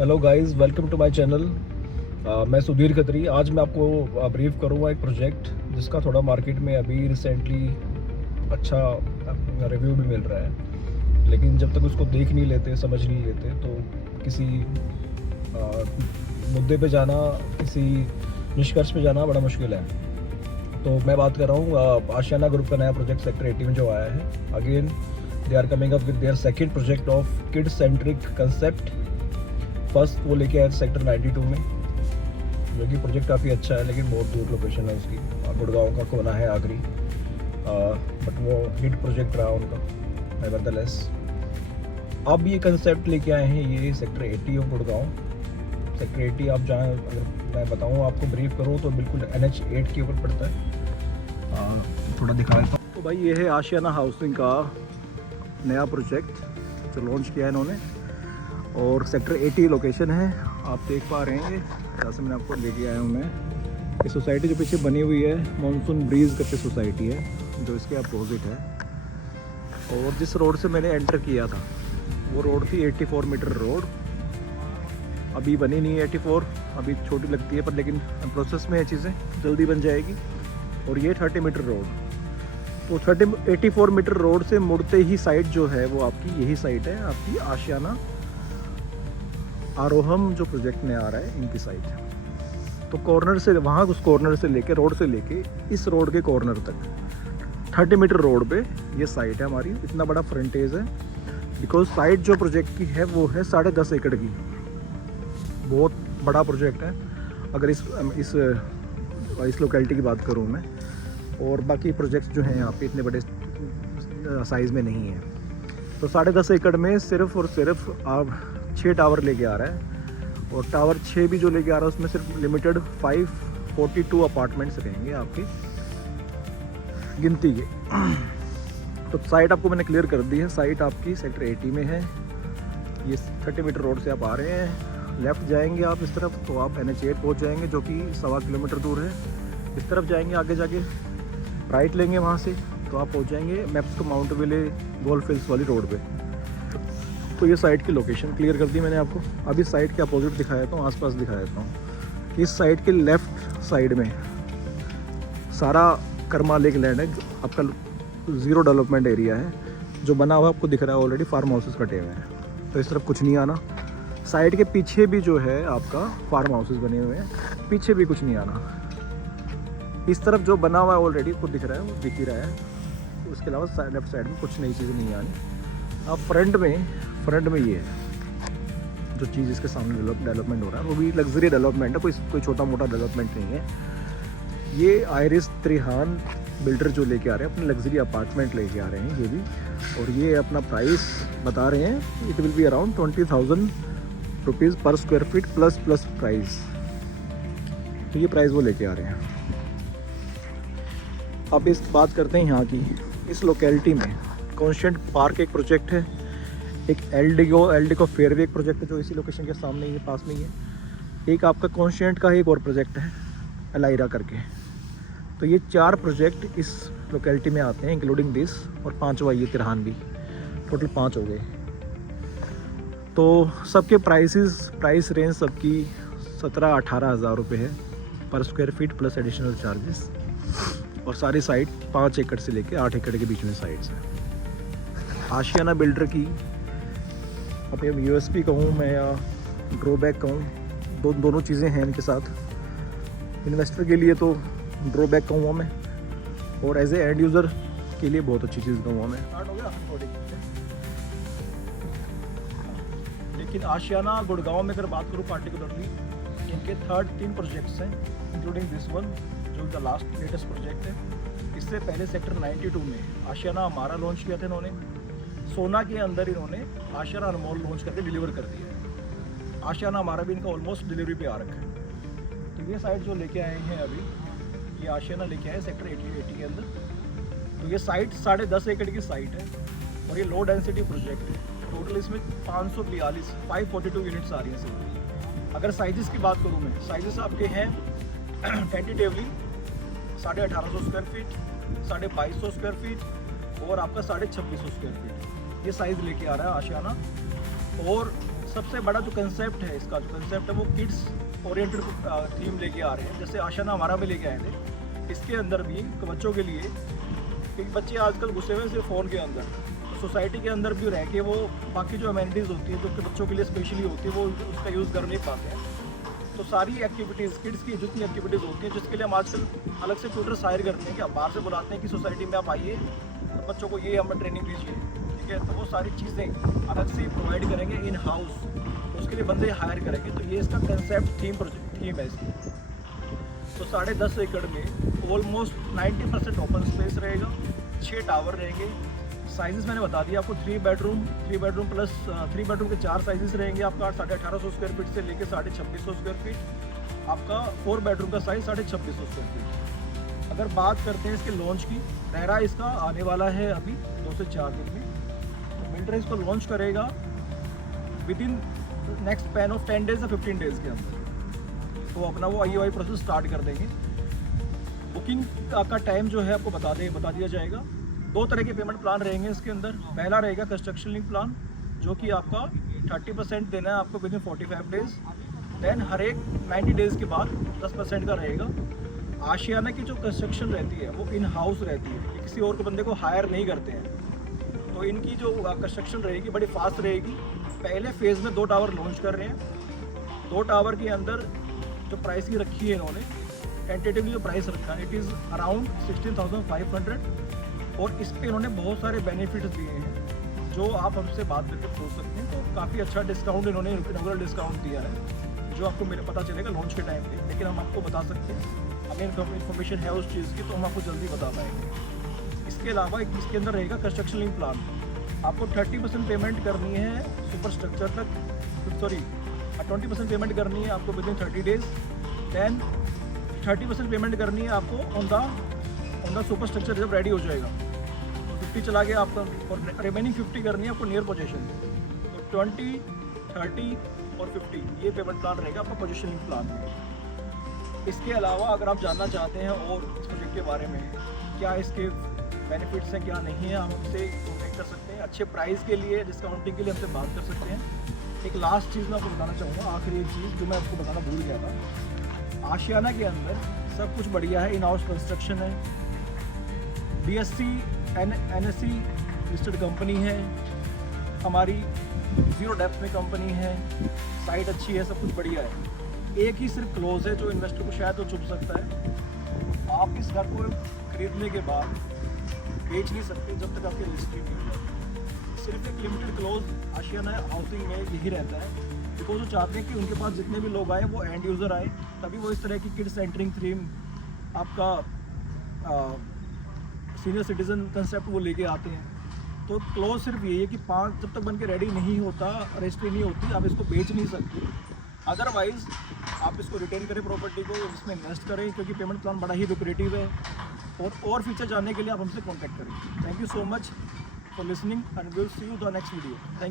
Hello guys, welcome to my channel. मैं सुधीर खत्री। आज मैं आपको ब्रीफ करूँगा एक प्रोजेक्ट जिसका थोड़ा मार्केट में अभी रिसेंटली अच्छा रिव्यू भी मिल रहा है, लेकिन जब तक उसको देख नहीं लेते, समझ नहीं लेते, तो किसी मुद्दे पे जाना, किसी निष्कर्ष पे जाना बड़ा मुश्किल है। तो मैं बात कर रहा हूँ आशियाना ग्रुप का नया प्रोजेक्ट सेक्टर 80 में जो आया है। Again they are coming up with their second project of kid centric concept. First वो लेके आए सेक्टर 92 में, जो कि प्रोजेक्ट काफ़ी अच्छा है, लेकिन बहुत दूर लोकेशन है उसकी। गुड़गांव का कोना है आखिरी, बट वो हिट प्रोजेक्ट रहा उनका नेवरदलेस। अब ये कंसेप्ट लेके आए हैं ये सेक्टर 80 ऑफ गुड़गांव। सेक्टर 80 आप जहाँ, अगर मैं बताऊँ आपको ब्रीफ करूँ तो बिल्कुल NH8 के ऊपर पड़ता है। थोड़ा दिखा देता हूँ। तो भाई ये है आशियाना हाउसिंग का नया प्रोजेक्ट जो लॉन्च किया है इन्होंने, और सेक्टर 80 लोकेशन है। आप देख पा रहे हैं जहाँ से मैंने आपको लेके आया हूँ मैं। ये सोसाइटी जो पीछे बनी हुई है मानसून ब्रीज करके सोसाइटी है, जो इसके अपोजिट है। और जिस रोड से मैंने एंटर किया था वो रोड थी 84 मीटर रोड। अभी बनी नहीं है 84, अभी छोटी लगती है, पर लेकिन प्रोसेस में ये चीज़ें जल्दी बन जाएगी। और ये 30 मीटर रोड, तो 84 मीटर रोड से मुड़ते ही साइड जो है वो आपकी यही साइड है, आपकी आशियाना आरोहम जो प्रोजेक्ट में आ रहा है इनकी साइड। तो कॉर्नर से, वहाँ उस कॉर्नर से लेके, रोड से लेके इस रोड के कॉर्नर तक 30 मीटर रोड पे ये साइट है हमारी। इतना बड़ा फ्रंटेज है बिकॉज साइट जो प्रोजेक्ट की है वो है 10.5 एकड़ की। बहुत बड़ा प्रोजेक्ट है अगर इस लोकेलिटी की बात करूँ मैं। और बाकी प्रोजेक्ट्स जो हैं यहाँ पे इतने बड़े साइज़ में नहीं है। तो 10.5 एकड़ में सिर्फ और सिर्फ आप 6 टावर लेके आ रहा है, और टावर 6 भी जो लेके आ रहा है उसमें सिर्फ लिमिटेड 542 अपार्टमेंट्स रहेंगे आपकी गिनती के। तो साइट आपको मैंने क्लियर कर दी है। साइट आपकी सेक्टर 80 में है। ये 30 मीटर रोड से आप आ रहे हैं, लेफ़्ट जाएंगे आप इस तरफ तो आप NH8 पहुँच जाएंगे, जो कि 1.25 किलोमीटर दूर है। इस तरफ जाएंगे, आगे जाके राइट लेंगे वहाँ से तो आप पहुँच जाएंगे maps to Mount Ville golf hills वाली रोड पे। तो ये साइट की लोकेशन क्लियर कर दी मैंने आपको। अभी साइट के अपोजिट दिखा देता हूँ, आसपास दिखा देता हूँ। इस साइट के लेफ़्ट साइड में सारा कर्मा लेक लैंड है, आपका ज़ीरो डेवलपमेंट एरिया है। जो बना हुआ आपको दिख रहा है ऑलरेडी, फार्म हाउसेस कटे हुए हैं। तो इस तरफ कुछ नहीं आना। साइट के पीछे भी जो है आपका फार्म हाउसेस बने हुए हैं, पीछे भी कुछ नहीं आना। इस तरफ जो बना हुआ है ऑलरेडी आपको दिख रहा है, वो दिख ही रहा है। उसके अलावा लेफ्ट साइड में कुछ नई चीज़ें नहीं आनी। अब फ्रंट में ये है जो चीज़ इसके सामने डेवलपमेंट हो रहा है, वो भी लग्जरी डेवलपमेंट है, कोई छोटा मोटा डेवलपमेंट नहीं है। ये आयरिस त्रिहान बिल्डर जो लेके आ रहे हैं अपने लग्जरी अपार्टमेंट लेके आ रहे हैं ये भी। और ये अपना प्राइस बता रहे हैं, it will be around 20,000 rupees पर स्क्वायर फीट प्लस प्राइस। तो ये प्राइस वो लेके आ रहे हैं। अब इस बात करते हैं यहाँ की। इस लोकेलिटी में कॉन्स्टेंट पार्क एक प्रोजेक्ट है, एक एल्डिको फेयरवे एक प्रोजेक्ट है जो इसी लोकेशन के सामने ही है, पास में ही है। एक आपका कॉन्स्टेंट का एक और प्रोजेक्ट है एलाइरा करके। तो ये 4 प्रोजेक्ट इस लोकेलिटी में आते हैं इंक्लूडिंग दिस, और 5वां ये तिरहान भी। टोटल 5 हो गए। तो सबके प्राइस रेंज सबकी 17-18 हज़ार रुपये है पर square feet plus additional charges. और सारी साइट 5 एकड़ से लेके 8 एकड़ के बीच में साइट्स हैं। आशियाना बिल्डर की अब ये USP कहूँ मैं या ड्रॉबैक कहूँ, दोनों चीज़ें हैं इनके साथ। इन्वेस्टर के लिए तो ड्रॉबैक कहूँगा मैं, और एज ए एंड यूज़र के लिए बहुत अच्छी चीज़ कहूँगा मैं। स्टार्ट हो गया। लेकिन आशियाना गुड़गांव में अगर बात करूँ पार्टिकुलरली, इनके 3 प्रोजेक्ट्स हैं इंक्लूडिंग दिस वन जो द लास्ट लेटेस्ट प्रोजेक्ट है। इससे पहले सेक्टर 92 में आशियाना हमारा लॉन्च किया था इन्होंने। सोना के अंदर इन्होंने आशियाना अनमोल लॉन्च करके डिलीवर कर दिया। आशियाना हमारा भी इनका ऑलमोस्ट डिलीवरी पे आ रखा है। तो ये साइट जो लेके आए हैं अभी, ये आशियाना लेके आए सेक्टर 80 के अंदर। तो ये साइट 10.5 एकड़ की साइट है और ये लो डेंसिटी प्रोजेक्ट है। टोटल इसमें 542 यूनिट्स आ रही हैं सिर्फ। अगर साइजेस की बात करूँ मैं, साइजेस आपके हैं tentatively 1850 square feet, 2250 square feet और आपका 2650 स्क्वायर फीट। ये साइज़ लेके आ रहा है आशियाना। और सबसे बड़ा जो कंसेप्ट है इसका, जो कंसेप्ट है वो किड्स ओरिएंटेड थीम लेके आ रहे हैं। जैसे आशियाना हमारा में लेके आए थे, इसके अंदर भी बच्चों के लिए, क्योंकि बच्चे आजकल घुसे हुए सिर्फ फ़ोन के अंदर, तो सोसाइटी के अंदर भी रह के वो बाकी जो अमेनिटीज़ होती हैं जो कि बच्चों के लिए स्पेशली होती है वो उसका यूज़ कर नहीं पाते हैं। तो सारी एक्टिविटीज़ किड्स की जितनी एक्टिविटीज़ होती हैं, जिसके लिए हम आजकल अलग से ट्यूटर्स हायर करते हैं कि आप बाहर से बुलाते हैं कि सोसाइटी में आप आइए और बच्चों को ये हम ट्रेनिंग दीजिए, ठीक है। तो वो सारी चीज़ें अलग से प्रोवाइड करेंगे इन हाउस, तो उसके लिए बंदे हायर करेंगे। तो ये इसका कंसेप्ट थीम है इसकी। तो 10.5 एकड़ में ऑलमोस्ट 90% ओपन स्पेस रहेगा, 6 टावर रहेंगे। साइजेस मैंने बता दिया आपको, 3 बेडरूम प्लस 3 बेडरूम के 4 साइजेस रहेंगे आपका 1850 स्क्वायर फीट से लेके 2650 स्क्वायर फीट। आपका 4 बेडरूम का साइज 2650 स्क्वायर फीट। अगर बात करते हैं इसके लॉन्च की, रेरा इसका आने वाला है अभी 2 से 4 दिन में। तो मिल्ट्रा इसको लॉन्च करेगा with in next span of 10 days या 15 डेज़ के अंदर। तो अपना वो IOI प्रोसेस स्टार्ट कर देंगे। बुकिंग का टाइम जो है आपको बता दिया जाएगा। 2 तरह के पेमेंट प्लान रहेंगे इसके अंदर। पहला रहेगा कंस्ट्रक्शन लिंक प्लान, जो कि आपका 30% देना है आपको विद इन 45 डेज़। देन हर एक 90 डेज़ के बाद 10% का रहेगा। आशियाना की जो कंस्ट्रक्शन रहती है वो इन हाउस रहती है, ये किसी और को बंदे को हायर नहीं करते हैं। तो इनकी जो कंस्ट्रक्शन रहेगी बड़ी फास्ट रहेगी। पहले फेज़ में 2 टावर लॉन्च कर रहे हैं। 2 टावर के अंदर जो प्राइस की रखी है इन्होंने, टेंटेटिवली जो प्राइस रखा है इट इज़ अराउंड 16,500। और इस पे इन्होंने बहुत सारे बेनिफिट्स दिए हैं जो आप हमसे बात करके पूछ सकते हैं। तो काफ़ी अच्छा डिस्काउंट इन्होंने इनॉग्रेल डिस्काउंट दिया है, जो आपको मेरे पता चलेगा लॉन्च के टाइम पे। लेकिन हम आपको बता सकते हैं, हमें इन्फॉर्मेशन है उस चीज़ की, तो हम आपको जल्दी बता पाएंगे। इसके अलावा इसके अंदर रहेगा कंस्ट्रक्शन लिंक प्लान। आपको 30% पेमेंट करनी है सुपर स्ट्रक्चर तक, सॉरी 20% पेमेंट करनी है आपको विद इन 30 डेज़। देन 30% पेमेंट करनी है आपको ऑन द सुपर स्ट्रक्चर जब रेडी हो जाएगा, तो 50 चला गया आपका, और रिमेनिंग 50 करनी है आपको नियर पोजीशन। तो 20, 30 और 50 ये पेमेंट प्लान रहेगा आपका पोजीशनिंग प्लान में। इसके अलावा अगर आप जानना चाहते हैं और इस प्रोजेक्ट के बारे में, क्या इसके बेनिफिट्स हैं क्या नहीं है, हम हमसे कॉन्टेक्ट कर सकते हैं। अच्छे प्राइस के लिए, डिस्काउंटिंग के लिए हमसे बात कर सकते हैं। एक लास्ट चीज़ मैं आपको बताना चाहूँगा, आखिरी एक चीज़ जो मैं आपको बताना भूल गया था। आशियाना के अंदर सब कुछ बढ़िया है, इन हाउस कंस्ट्रक्शन है, BSc NSE लिस्टेड कंपनी है, हमारी 0 डेप्थ में कंपनी है, साइट अच्छी है, सब कुछ बढ़िया है। एक ही सिर्फ क्लोज है जो इन्वेस्टर को शायद तो चुभ सकता है। आप इस घर को खरीदने के बाद बेच नहीं सकते जब तक आपकी रजिस्ट्री नहीं हो जाए। सिर्फ एक लिमिटेड क्लोज आशियाना हाउसिंग में यही रहता है, बिकॉज वो चाहते हैं कि उनके पास जितने भी लोग आए वो एंड यूज़र आए, तभी वो इस तरह की किड सेंटरिंग थीम, आपका सीनियर सिटीज़न कंसेप्ट वो लेके आते हैं। तो क्लोज सिर्फ यही है कि 5 जब तक बन के रेडी नहीं होता, रजिस्ट्री नहीं होती, आप इसको बेच नहीं सकते। अदरवाइज़ आप इसको रिटेन करें प्रॉपर्टी को, इसमें इन्वेस्ट करें, क्योंकि पेमेंट प्लान बड़ा ही लुक्रेटिव है। और फीचर जानने के लिए आप हमसे कॉन्टैक्ट करें। Thank you so much for listening and will see you the next video. Thank